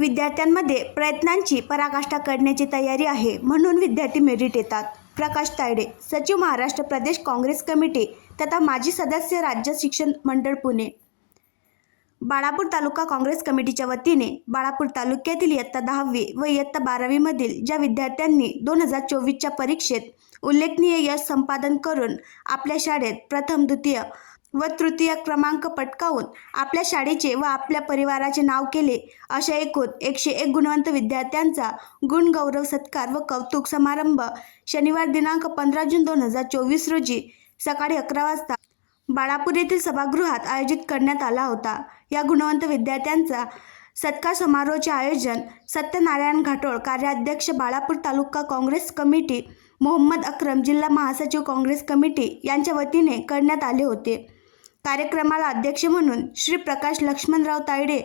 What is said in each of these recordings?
विद्यार्थ्यांमध्ये प्रयत्नांची पराकाष्ठा करण्याची तयारी आहे म्हणून विद्यार्थी मेरिट येतात. प्रकाश तायडे, सचिव, महाराष्ट्र प्रदेश काँग्रेस कमिटी तथा माजी सदस्य, राज्य शिक्षण मंडळ, पुणे. बाळापूर तालुका काँग्रेस कमिटीच्या वतीने बाळापूर तालुक्यातील इयत्ता 10वी व इयत्ता 12वी मधील ज्या विद्यार्थ्यांनी 2024च्या परीक्षेत उल्लेखनीय यश संपादन करून आपल्या शाळेत प्रथम, द्वितीय व तृतीय क्रमांक पटकावून आपल्या शाळेचे व आपल्या परिवाराचे नाव केले, अशा एकूण 101 गुणवंत विद्यार्थ्यांचा गुण गौरव सत्कार व कौतुक समारंभ शनिवार दिनांक 15 जून 2024 रोजी सकाळी 11 वाजता बाळापूर येथील सभागृहात आयोजित करण्यात आला होता. या गुणवंत विद्यार्थ्यांचा सत्कार समारोहाचे आयोजन सत्यनारायण घाटोळ, कार्याध्यक्ष, बाळापूर तालुका काँग्रेस कमिटी, मोहम्मद अक्रम, जिल्हा महासचिव, काँग्रेस कमिटी यांच्या वतीने करण्यात आले होते. कार्यक्रमाला अध्यक्ष म्हणून श्री प्रकाश लक्ष्मणराव तायडे,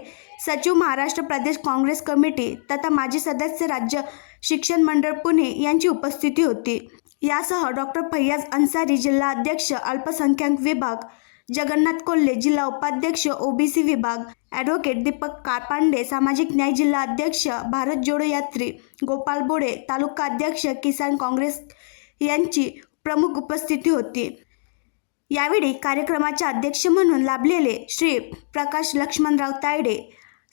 सचिव, महाराष्ट्र प्रदेश काँग्रेस कमिटी तथा माजी सदस्य, राज्य शिक्षण मंडळ, पुणे यांची उपस्थिती होती. यासह डॉक्टर फैयाज अन्सारी, जिल्हा अध्यक्ष, अल्पसंख्याक विभाग, जगन्नाथ कोल्हे, जिल्हा उपाध्यक्ष, ओबीसी विभाग, ॲडव्होकेट दीपक काळपांडे, सामाजिक न्याय, जिल्हा अध्यक्ष, भारत जोडो यात्री, गोपाल बोडे, तालुका अध्यक्ष, किसान काँग्रेस यांची प्रमुख उपस्थिती होती. यावेळी कार्यक्रमाचे अध्यक्ष म्हणून लाभलेले श्री प्रकाश लक्ष्मणराव तायडे,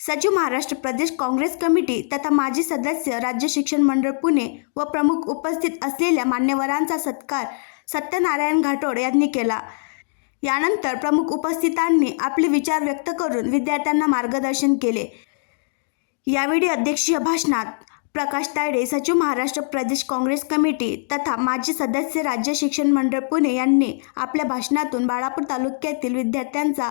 सचिव, महाराष्ट्र प्रदेश काँग्रेस कमिटी तथा माजी सदस्य, राज्य शिक्षण मंडळ, पुणे व प्रमुख उपस्थित असलेल्या मान्यवरांचा सत्कार सत्यनारायण घाटोळ यांनी केला. यानंतर प्रमुख उपस्थितांनी आपले विचार व्यक्त करून विद्यार्थ्यांना मार्गदर्शन केले. यावेळी अध्यक्षीय भाषणात प्रकाश तायडे, सचिव, महाराष्ट्र प्रदेश काँग्रेस कमिटी तथा माजी सदस्य, राज्य शिक्षण मंडळ, पुणे यांनी आपल्या भाषणातून बाळापूर तालुक्यातील विद्यार्थ्यांचा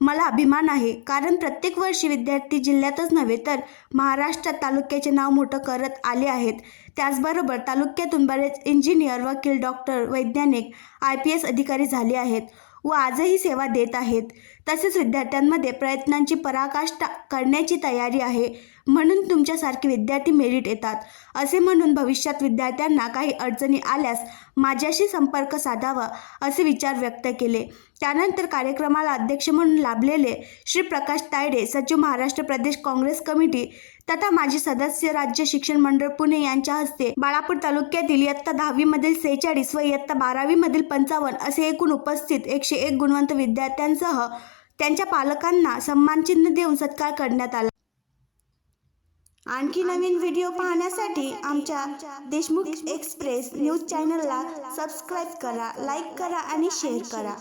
मला अभिमान आहे, कारण प्रत्येक वर्षी विद्यार्थी जिल्ह्यातच नव्हे तर महाराष्ट्रात तालुक्याचे नाव मोठं करत आले आहेत. त्याचबरोबर तालुक्यातून बरेच इंजिनियर, वकील, डॉक्टर, वैज्ञानिक, IPS अधिकारी झाले आहेत व आजही सेवा देत आहेत. तसेच विद्यार्थ्यांमध्ये प्रयत्नांची पराकाष्ठा करण्याची तयारी आहे म्हणून तुमच्यासारखे विद्यार्थी मेरिट येतात, असे म्हणून भविष्यात विद्यार्थ्यांना काही अडचणी आल्यास माझ्याशी संपर्क साधावा, असे विचार व्यक्त केले. त्यानंतर कार्यक्रमाला अध्यक्ष म्हणून लाभलेले श्री प्रकाश तायडे, सचिव, महाराष्ट्र प्रदेश काँग्रेस कमिटी तथा माजी सदस्य, राज्य शिक्षण मंडळ, पुणे यांच्या हस्ते बाळापूर तालुक्यातील इयत्ता 10वी मधील 46 व इयत्ता 12वी मधील 55 असे एकूण उपस्थित 101 गुणवंत विद्यार्थ्यांसह त्यांच्या पालकांना सन्मानचिन्ह देऊन सत्कार करण्यात आला. आणखी नवीन व्हिडिओ पाहण्यासाठी आमच्या देशमुख एक्सप्रेस न्यूज चॅनलला सबस्क्राईब करा, लाईक करा आणि शेअर करा.